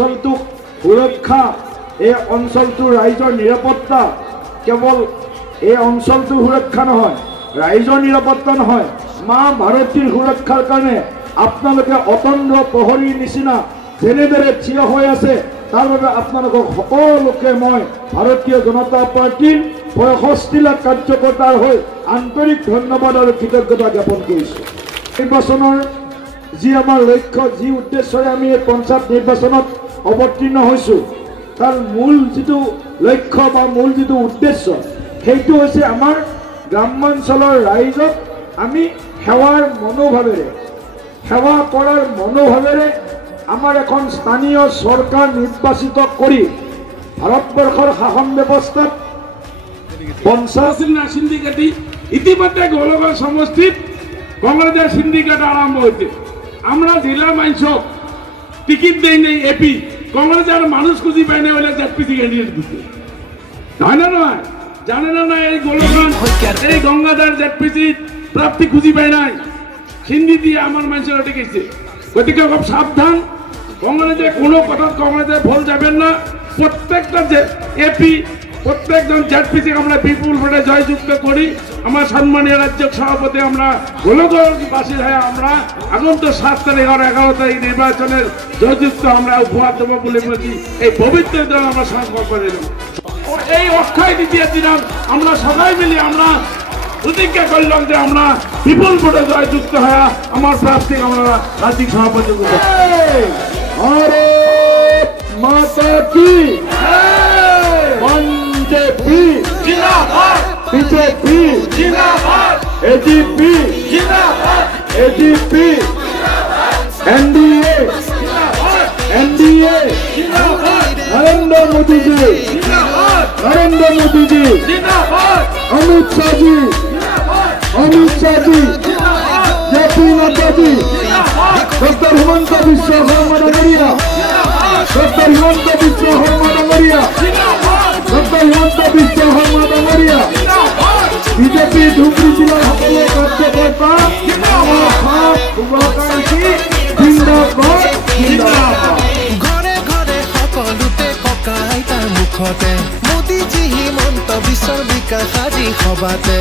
অঞ্চলটোক সুৰক্ষা, এই অঞ্চলটোৰ ৰাইজৰ নিৰাপত্তা, কেৱল এই অঞ্চলটোৰ সুৰক্ষা নহয়, ৰাইজৰ নিৰাপত্তা নহয়, মা ভাৰতীৰ সুৰক্ষাৰ কাৰণে আপোনালোকে অতন্দ্ৰ প্ৰহৰীৰ নিচিনা যেনেদৰে থিয় হৈ আছে, তাৰ বাবে আপোনালোকক সকলোকে মই ভাৰতীয় জনতা পাৰ্টীৰ ৬৫ লাখ কাৰ্যকৰ্তাৰ হৈ আন্তৰিক ধন্যবাদ আৰু কৃতজ্ঞতা জ্ঞাপন কৰিছোঁ। নিৰ্বাচনৰ যি আমাৰ লক্ষ্য, যি উদ্দেশ্যৰে আমি এই পঞ্চায়ত নিৰ্বাচনত অৱতীৰ্ণ হৈছোঁ, তাৰ মূল যিটো লক্ষ্য বা মূল যিটো উদ্দেশ্য, সেইটো হৈছে আমাৰ গ্ৰামাঞ্চলৰ ৰাইজক আমি সেৱাৰ মনোভাৱেৰে, সেৱা কৰাৰ মনোভাৱেৰে আমাৰ এখন স্থানীয় চৰকাৰ নিৰ্বাচিত কৰি ভাৰতবৰ্ষৰ শাসন ব্যৱস্থাত সিন্ডিকেট ইতিমধ্যে গোলগঞ্জ সমষ্টিত কংগ্রেসের সিন্ডিকেট আরম্ভ হয়েছে। আমরা জেলা মানুষক টিকিট দেই নাই এপি, কংগ্রেসের মানুষ খুঁজি পাই না বলে জেডপিসি ক্যান্ডিডেট দিচ্ছে, হয় না নয়? জানে না এই গোলগঞ্জ এই গঙ্গাধার জেডপিসি প্রাপ্তি খুঁজি পাই নাই, সিন্ধি দিয়ে আমার মানুষেরা টিকেছে। গতিকে খুব সাবধান, কংগ্রেসে কোনো কথা কংগ্রেসে ভুল যাবেন না। প্রত্যেকটা এপি, প্রত্যেকজন জেডপিসি আমরা বিপুল ভোটে জয়যুক্ত করি। আমার সম্মানীয় রাজ্য সভাপতি আমরা গোলগঞ্জবাসী হয়ে আমরা আগন্ত 7 তারিখ আর 11 তারিখ নির্বাচনের জয়যুক্ত আমরা উপহার দেবো বলে বলছি। এই পবিত্র দিন আমরা সংকল্প নিলাম, এই অক্ষয় দ্বিতীয় দিন আমরা সবাই মিলে আমরা প্রতিজ্ঞা করলাম যে আমরা বিপুল ভোটে জয়যুক্ত হয়ে আমার প্রার্থী আমরা রাজ্যিক সভাপতি মাতা কি बीजेपी जिंदाबाद, बीजेपी जिंदाबाद, एजीपी जिंदाबाद, एजीपी एनडीए जिंदाबाद, एनडीए जिंदाबाद, नरेंद्र मोदी जी जिंदाबाद, नरेंद्र मोदी जी जिंदाबाद, अमित शाह जी जिंदाबाद, अमित शाह जी जिंदाबाद, जेपी नड्डा जी जिंदाबाद, डॉक्टर हिमंत बिश्व शर्मा डगरिया जिंदाबाद, डॉक्टर हिमंत बिश्व शर्मा डगरिया जिंदाबाद, डॉक्टर हिमंत बिश्व शर्मा डगरिया बीजेपी धुबरी जिला সকলে কার্যকর্তা জিন্দাবাদ জিন্দাবাদ। ঘৰে ঘৰে সকলোতে ককাই তাৰ মুখতে মোদীজী হিমন্ত বিশ্বৰ বিকাশ আজি সভাতে।